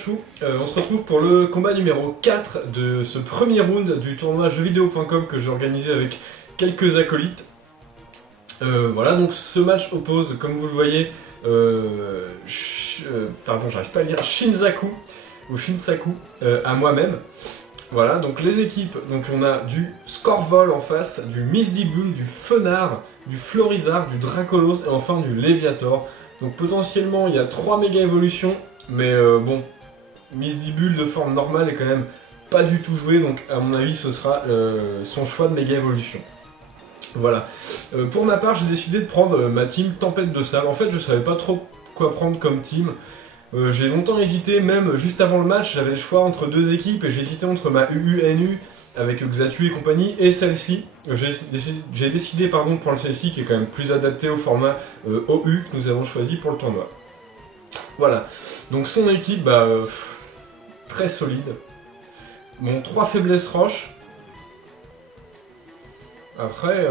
Pikachu, on se retrouve pour le combat numéro 4 de ce premier round du tournoi jeuxvideo.com que j'ai organisé avec quelques acolytes. Voilà, donc ce match oppose, comme vous le voyez, pardon, j'arrive pas à lire, Shinsaku à moi-même. Voilà, donc les équipes, donc on a du Scorvol en face, du Misdibule, du Fenard, du Florizard, du Dracolos et enfin du Léviator. Donc potentiellement il y a 3 méga évolutions, mais bon, Misdibule de forme normale est quand même pas du tout joué, donc à mon avis ce sera son choix de méga évolution. Voilà. Pour ma part j'ai décidé de prendre ma team Tempête de Sable. En fait je savais pas trop quoi prendre comme team. J'ai longtemps hésité, même juste avant le match, j'avais le choix entre deux équipes et j'hésitais entre ma UUNU avec Xatu et compagnie et celle-ci. J'ai décidé de prendre celle-ci qui est quand même plus adaptée au format OU que nous avons choisi pour le tournoi. Voilà, donc son équipe, très solide. Bon, 3 faiblesses roches. Après,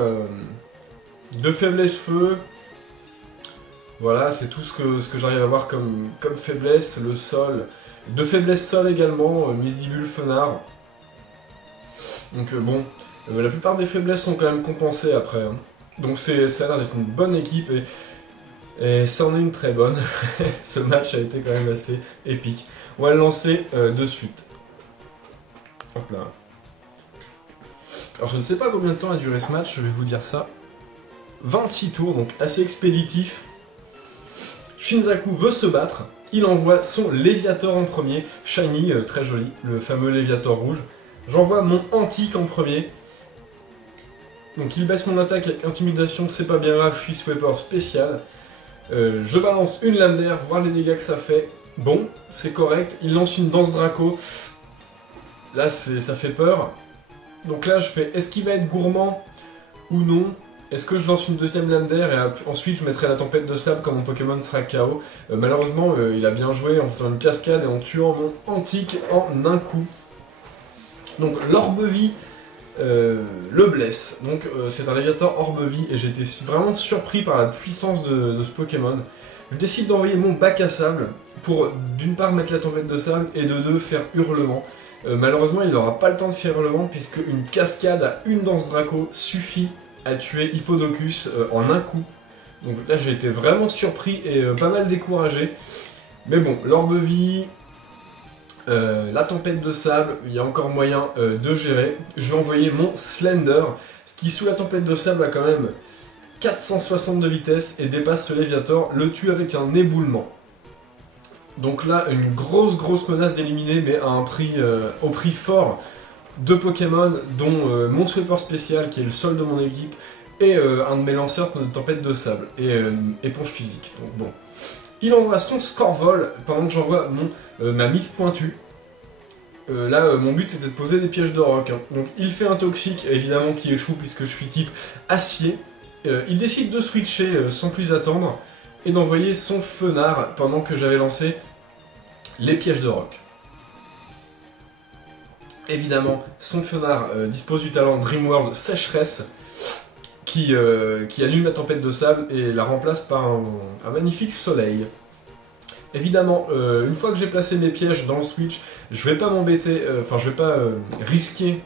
2 faiblesses feu. Voilà, c'est tout ce que j'arrive à voir comme faiblesse, le sol. 2 faiblesses sol également, Misdibule, Fenard. Donc bon, la plupart des faiblesses sont quand même compensées après. Hein. Donc ça a l'air d'être une bonne équipe et ça en est une très bonne. Ce match a été quand même assez épique. On va le lancer de suite. Hop là. Alors je ne sais pas combien de temps a duré ce match, je vais vous dire ça. 26 tours, donc assez expéditif. Shinsaku veut se battre, il envoie son Léviator en premier, shiny, très joli, le fameux Léviator rouge. J'envoie mon Antique en premier. Donc il baisse mon attaque avec intimidation, c'est pas bien grave, je suis sweeper spécial. Je balance une lame d'air, voir les dégâts que ça fait. Bon, c'est correct, il lance une danse Draco. Là ça fait peur. Donc là je fais, est-ce qu'il va être gourmand ou non? Est-ce que je lance une deuxième lame d'air et ensuite je mettrai la tempête de sable quand mon Pokémon sera KO? Malheureusement, il a bien joué en faisant une cascade et en tuant mon Antique en un coup. Donc l'Orbe-Vie le blesse. Donc c'est un Léviator Orbe-Vie et j'étais vraiment surpris par la puissance de ce Pokémon. Je décide d'envoyer mon bac à sable pour d'une part mettre la tempête de sable et de deux faire hurlement. Malheureusement il n'aura pas le temps de faire hurlement puisque une cascade à une danse Draco suffit à tuer Hippodocus en un coup. Donc là j'ai été vraiment surpris et pas mal découragé. Mais bon, l'Orbe-Vie, la tempête de sable, il y a encore moyen de gérer. Je vais envoyer mon Slender, qui sous la tempête de sable a quand même 460 de vitesse et dépasse ce Léviator, le tue avec un éboulement. Donc là, une grosse menace d'éliminer, mais à un prix, au prix fort de Pokémon, dont mon sweeper spécial, qui est le sol de mon équipe, et un de mes lanceurs de tempête de sable, et éponge physique. Donc bon. Il envoie son Scorvol, pendant que j'envoie ma mise pointue. Là, mon but c'était de poser des pièges de roc. Hein. Donc il fait un toxique, évidemment qui échoue puisque je suis type acier. Il décide de switcher sans plus attendre, et d'envoyer son Fenard pendant que j'avais lancé les pièges de roc. Évidemment, son Fenard dispose du talent Dreamworld Sécheresse qui allume la tempête de sable et la remplace par un magnifique soleil. Évidemment, une fois que j'ai placé mes pièges dans le switch, je vais pas m'embêter, je vais pas risquer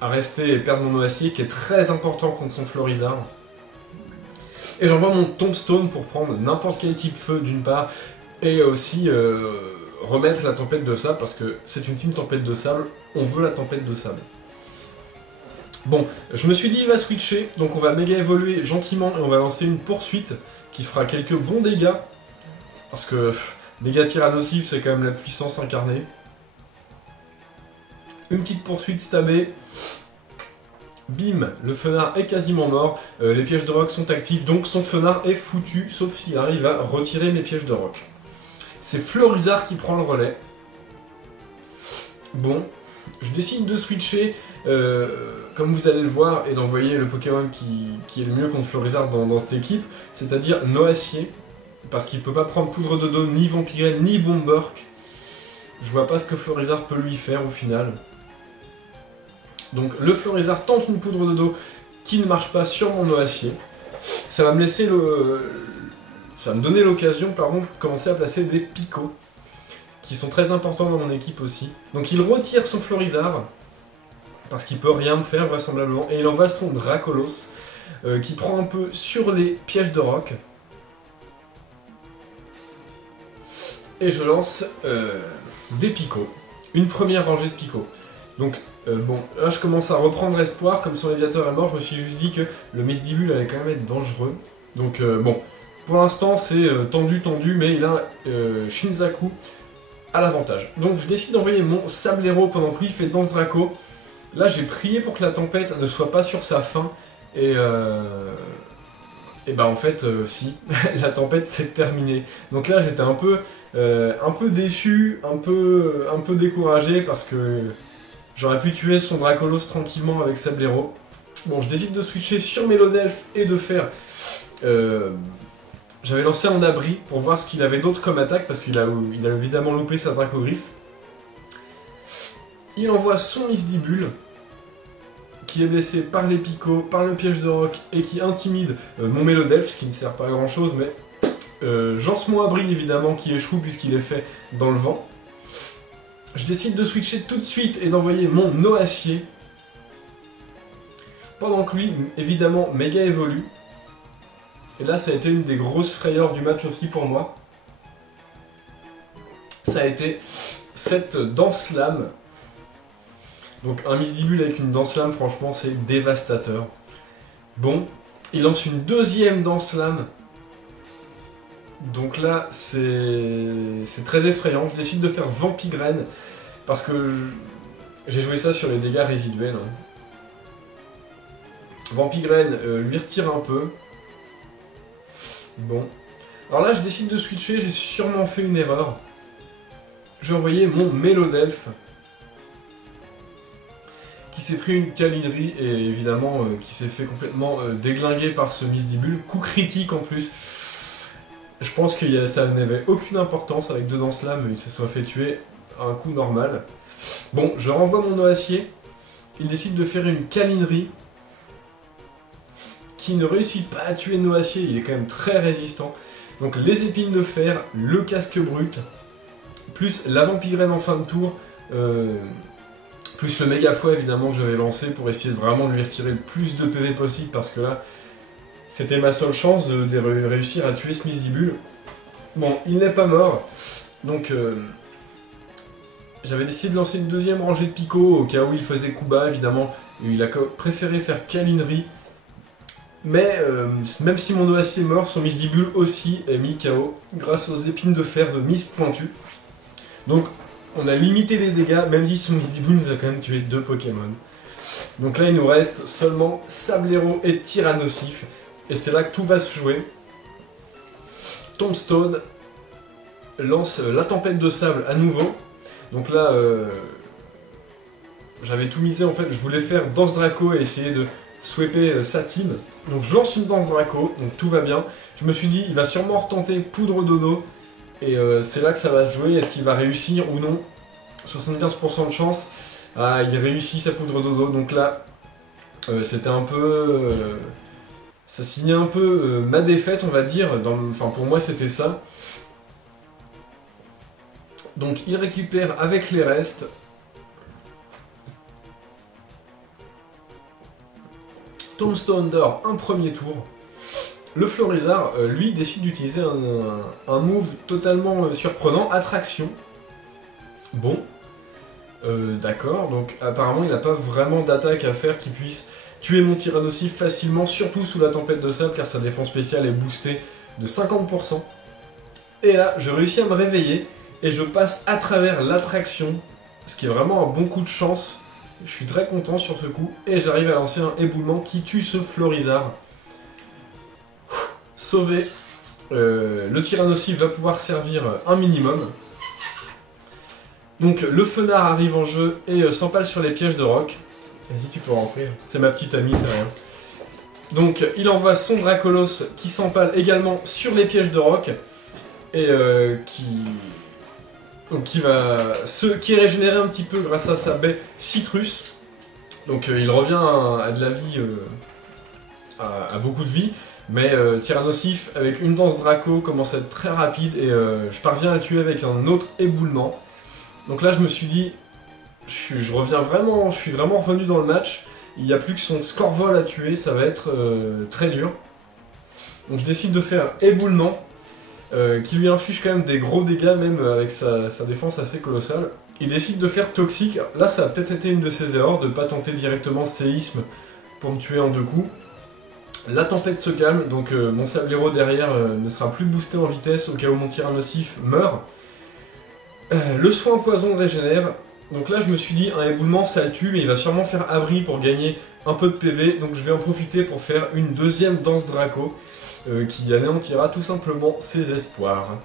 à rester et perdre mon acier qui est très important contre son Florizard. Et j'envoie mon Tombstone pour prendre n'importe quel type feu d'une part et aussi remettre la tempête de sable parce que c'est une team tempête de sable, on veut la tempête de sable. Bon, je me suis dit il va switcher, donc on va méga évoluer gentiment et on va lancer une poursuite qui fera quelques bons dégâts parce que méga tir nocif c'est quand même la puissance incarnée. Une petite poursuite stabée. Bim, le Fenard est quasiment mort, les pièges de roc sont actifs, donc son Fenard est foutu, sauf s'il arrive à retirer mes pièges de roc. C'est Florizard qui prend le relais. Bon, je décide de switcher, comme vous allez le voir, et d'envoyer le Pokémon qui est le mieux contre Florizard dans cette équipe, c'est-à-dire Noacier, parce qu'il peut pas prendre Poudre de dos, ni Vampirelle, ni Bomberk. Je vois pas ce que Florizard peut lui faire au final. Donc le Florizard tente une poudre de dos qui ne marche pas sur mon Noacier. Ça va me laisser ça va me donner l'occasion, de commencer à placer des picots qui sont très importants dans mon équipe aussi. Donc il retire son Florizard, parce qu'il peut rien me faire vraisemblablement, et il envoie son Dracolos, qui prend un peu sur les pièges de roc. Et je lance des picots, une première rangée de picots. Donc bon, là je commence à reprendre espoir, comme son Léviateur est mort, je me suis juste dit que le Misdibule allait quand même être dangereux. Donc bon, pour l'instant c'est tendu, mais il a Shinzaku à l'avantage. Donc je décide d'envoyer mon Sablero pendant que lui fait Danse Draco. Là j'ai prié pour que la tempête ne soit pas sur sa fin, et bah en fait si, la tempête s'est terminée. Donc là j'étais un peu déçu, un peu découragé, parce que j'aurais pu tuer son Dracolos tranquillement avec Sablero. Bon, je décide de switcher sur Mélodelphe et de faire... j'avais lancé un abri pour voir ce qu'il avait d'autre comme attaque, parce qu'il a évidemment loupé sa Dracogriffe. Il envoie son Misdibule, qui est blessé par les picots, par le piège de roc, et qui intimide mon Mélodelphe, ce qui ne sert pas à grand chose, mais j'ence mon abri évidemment qui échoue puisqu'il est fait dans le vent. Je décide de switcher tout de suite et d'envoyer mon Noacier, pendant que lui, évidemment, méga évolue. Et là, ça a été une des grosses frayeurs du match aussi pour moi. Ça a été cette Danse-Lame. Donc un Misdibule avec une Danse-Lame, franchement, c'est dévastateur. Bon, il lance une deuxième Danse-Lame. Donc là, c'est très effrayant. Je décide de faire Vampigraine, parce que j'ai joué ça sur les dégâts résiduels. Hein. Vampigraine lui retire un peu. Bon. Alors là, je décide de switcher, j'ai sûrement fait une erreur. J'ai envoyé mon Mélodelphe, qui s'est pris une câlinerie, et évidemment qui s'est fait complètement déglinguer par ce Misdibule. Coup critique en plus. Je pense que ça n'avait aucune importance avec deux Danse-Lame, il se serait fait tuer à un coup normal. Bon, je renvoie mon Noacier, il décide de faire une câlinerie qui ne réussit pas à tuer Noacier, il est quand même très résistant. Donc les épines de fer, le casque brut, plus la Vampigraine en fin de tour, plus le méga fouet évidemment que j'avais lancé pour essayer de vraiment lui retirer le plus de PV possible, parce que là, c'était ma seule chance de réussir à tuer ce Misdibule. Bon, il n'est pas mort, donc j'avais décidé de lancer une deuxième rangée de picots au cas où il faisait coup bas, évidemment. Il a préféré faire câlinerie. Mais même si mon Noacier est mort, son Misdibule aussi est mis KO grâce aux épines de fer de Miss Pointu. Donc on a limité les dégâts, même si son Misdibule nous a quand même tué 2 Pokémon. Donc là il nous reste seulement Sablero et Tyrannosif. Et c'est là que tout va se jouer. Tombstone lance la tempête de sable à nouveau. Donc là, j'avais tout misé en fait. Je voulais faire Danse Draco et essayer de sweeper sa team. Donc je lance une Danse Draco, donc tout va bien. Je me suis dit, il va sûrement retenter Poudre Dodo. Et c'est là que ça va se jouer. Est-ce qu'il va réussir ou non? 75% de chance. Ah, il réussit sa Poudre Dodo. Donc là, c'était un peu... ça signait un peu ma défaite, on va dire. Enfin, pour moi, c'était ça. Donc, il récupère avec les restes. Tombstone dort un premier tour. Le Florizard, lui, décide d'utiliser un move totalement surprenant, Attraction. Bon. D'accord, donc apparemment, il n'a pas vraiment d'attaque à faire qui puisse tuer mon Tyrannosif facilement, surtout sous la tempête de sable, car sa défense spéciale est boostée de 50%. Et là, je réussis à me réveiller, et je passe à travers l'attraction, ce qui est vraiment un bon coup de chance. Je suis très content sur ce coup, et j'arrive à lancer un éboulement qui tue ce Florizard. Sauvé. Le Tyrannosif va pouvoir servir un minimum. Donc le Fenard arrive en jeu et s'empale sur les pièges de roc. Vas-y, tu peux rentrer. C'est ma petite amie, c'est rien. Donc il envoie son Dracolos qui s'empale également sur les pièges de roc. Et qui est régénéré un petit peu grâce à sa baie Citrus. Donc il revient à de la vie, à beaucoup de vie. Mais Tyrannosif, avec une danse Draco, commence à être très rapide et je parviens à le tuer avec un autre éboulement. Donc là, je me suis dit, je suis vraiment revenu dans le match. Il n'y a plus que son Scorvol à tuer, ça va être très dur. Donc je décide de faire éboulement, qui lui inflige quand même des gros dégâts, même avec sa défense assez colossale. Il décide de faire toxique. Là, ça a peut-être été une de ses erreurs de ne pas tenter directement séisme pour me tuer en 2 coups. La tempête se calme, donc mon Sablero derrière ne sera plus boosté en vitesse au cas où mon Tyrannosif meurt. Le soin poison régénère. Donc là, je me suis dit, un éboulement, ça le tue, mais il va sûrement faire abri pour gagner un peu de PV. Donc je vais en profiter pour faire une deuxième danse Draco, qui anéantira tout simplement ses espoirs.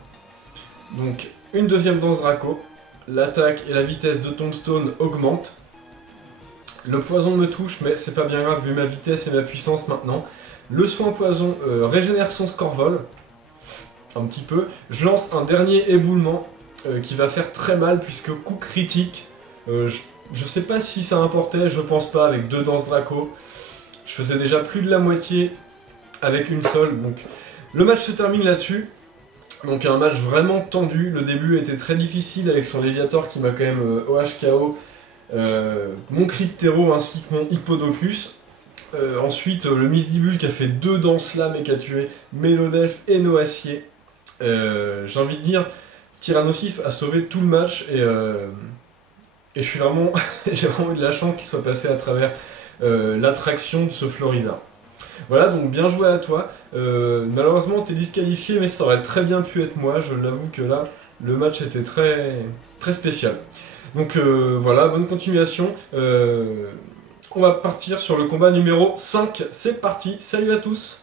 Donc, une deuxième danse Draco. L'attaque et la vitesse de Tombstone augmentent. Le poison me touche, mais c'est pas bien grave vu ma vitesse et ma puissance maintenant. Le soin poison régénère son Scorvol, un petit peu. Je lance un dernier éboulement qui va faire très mal puisque coup critique. Je sais pas si ça importait, je pense pas, avec 2 danses Draco. Je faisais déjà plus de la moitié avec une seule, donc le match se termine là-dessus. Donc un match vraiment tendu, le début était très difficile avec son Léviator qui m'a quand même OHKO mon Cryptero ainsi que mon Hippodocus. Ensuite le Misdibule qui a fait 2 danses lames et qui a tué Mélodelph et Noacier. J'ai envie de dire, Tyrannosif a sauvé tout le match et je suis vraiment, j'ai vraiment eu de la chance qu'il soit passé à travers l'attraction de ce Florizard. Voilà, donc bien joué à toi. Malheureusement, t'es disqualifié, mais ça aurait très bien pu être moi. Je l'avoue que là, le match était très spécial. Donc voilà, bonne continuation. On va partir sur le combat numéro 5. C'est parti, salut à tous!